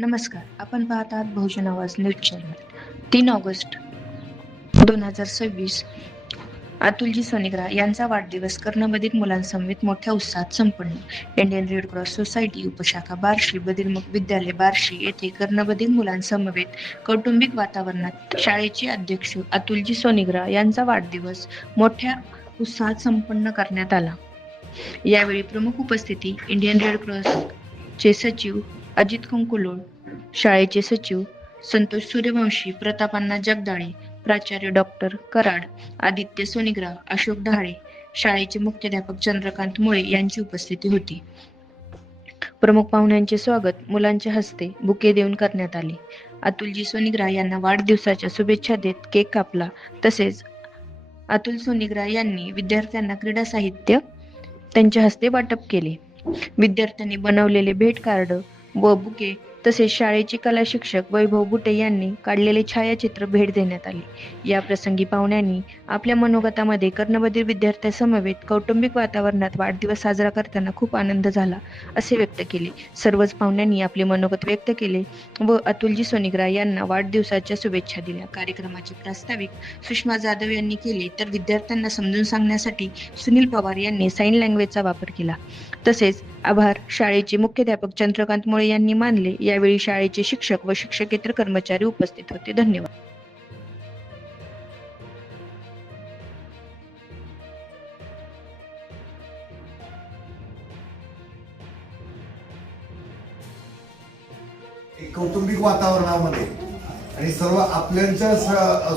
नमस्कार. आपण पाहत आहात Bahujan Awaaz news channel. 3 August 2026 Atulji Sonigra यांचा वाढदिवस कर्णबधिर मुलांसमवेत मोठ्या उत्साहात संपन्न. इंडियन रेड क्रॉस सोसायटी उपशाखा बार्शी बदिरमुख विद्यालय बार्शी येथे कर्णबधिर मुलांसमवेत कौटुंबिक वातावरणात शाळेचे अध्यक्ष अतुलजी सोनिग्रा यांचा वाढदिवस मोठ्या उत्साहात संपन्न करण्यात आला. यावेळी प्रमुख उपस्थिती इंडियन रेड क्रॉसचे सचिव अजित कंकुलोळ, शाळेचे सचिव संतोष सूर्यवंशी, प्रताप अण्णा जगदाळे, प्राचार्य डॉक्टर कराड, आदित्य सोनिग्रा, अशोक डहाळे, शाळेचे मुख्याध्यापक चंद्रकांत मुळे यांची उपस्थिती होती. प्रमुख पाहुण्यांचे स्वागत मुलांच्या हस्ते बुके देऊन करण्यात आले. अतुलजी सोनिग्रा यांना वाढदिवसाच्या शुभेच्छा देत केक कापला. तसेच अतुल सोनिग्रा यांनी विद्यार्थ्यांना क्रीडा साहित्य त्यांच्या हस्ते वाटप केले. विद्यार्थ्यांनी बनवलेले भेट कार्ड व बुके तसेच शाळेचे कला शिक्षक वैभव बुटे यांनी काढलेले छायाचित्र भेट देण्यात आले. या प्रसंगी पाहुण्यांनी आपल्या मनोगतामध्ये कर्णबधिर विद्यार्थ्यांसमवेत कौटुंबिक वातावरणात वाढदिवस साजरा करताना खूप आनंद झाला असे व्यक्त केले. सर्वच पाहुण्यांनी आपले मनोगत व्यक्त केले व अतुलजी सोनिग्रा यांना वाढदिवसाच्या शुभेच्छा दिल्या. कार्यक्रमाचे प्रास्ताविक सुषमा जाधव यांनी केले तर विद्यार्थ्यांना समजून सांगण्यासाठी सुनील पवार यांनी साइन लँग्वेजचा वापर केला. तसेच आभार शाळेचे मुख्याध्यापक चंद्रकांत मुळे यांनी मानले. यावेळी शाळेचे शिक्षक व शिक्षकेतर कर्मचारी उपस्थित होते. धन्यवाद. एक कौटुंबिक वातावरणामध्ये आणि सर्व आपल्यांच्या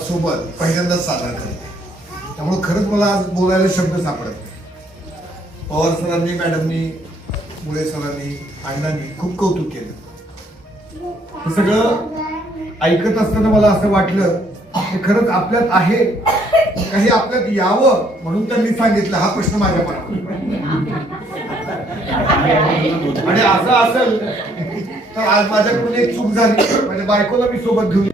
सोबत पहिल्यांदाच साजरा करते. त्यामुळे खरंच मला आज बोलायला शब्द सापडत नाही. पवार सरांनी, मॅडमनी, मुळे सरांनी, अण्णांनी खूप कौतुक केलं. हे सगळं ऐकत असताना मला असं वाटलं की खरंच आपल्यात आहे, काही आपल्यात यावं म्हणून त्यांनी सांगितलं. हा प्रश्न माझ्या मनात आणि असं असेल तर आज माझ्याकडून एक चूक झाली. माझ्या बायकोला मी सोबत घेऊन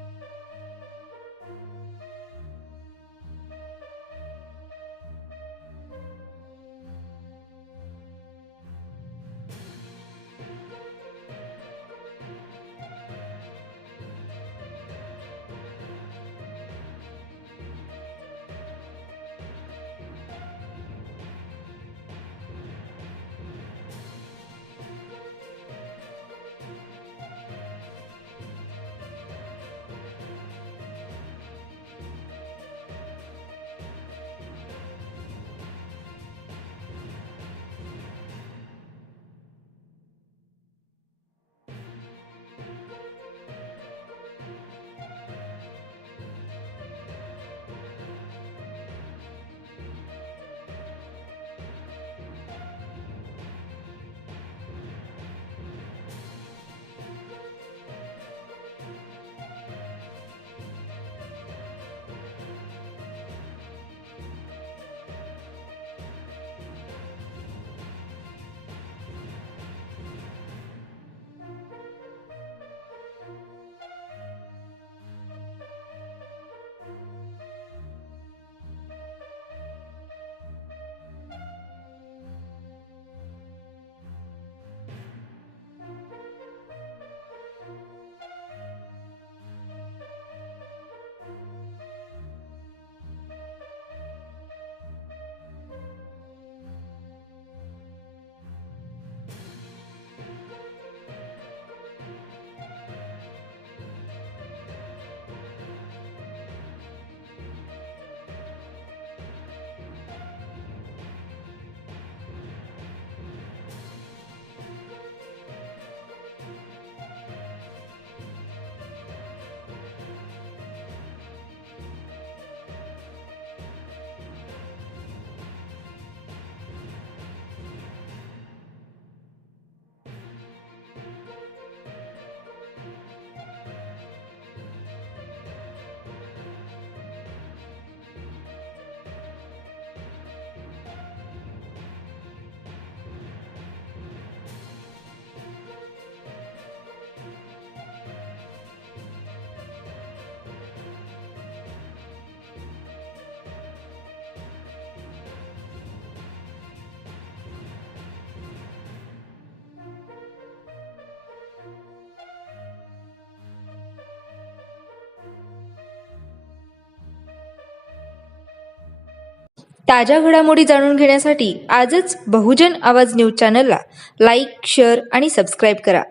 ताज्या घडामोडी जाणून घेण्यासाठी आजच बहुजन आवाज न्यूज चॅनलला लाईक, शेअर आणि सबस्क्राईब करा.